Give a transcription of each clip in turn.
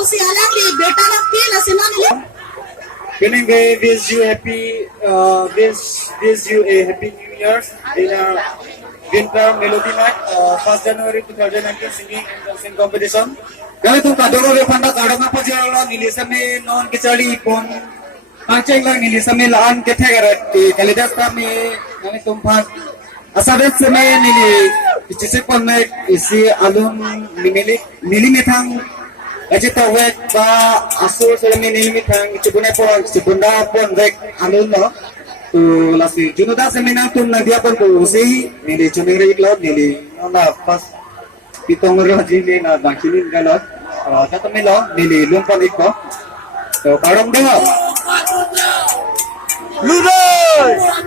खुशी अलग ली बेटा लोग की लसिना ली Feeling very wish you happy, wish you a happy New Year in a winter melody night, 1st January 2019 singing and dancing competition. Kaya tu kadoro re panda kadama pajala nilisame non kichari pon pangcheng lang nilisame laan kethe garat kalidas kami nami tumpan asadet same nili isisik pon me isi alum milimetang Ajita wek ba asur selami nilmi thang cibunda pon wek alun no tu lasi junuda semina tum nadia pon ko usi nili chuniri iklo nili na pas pitong ro jili na dakilin galot tatami lo nili lumpon ikko to karong do Ludos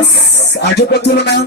Next, ajo patulungan.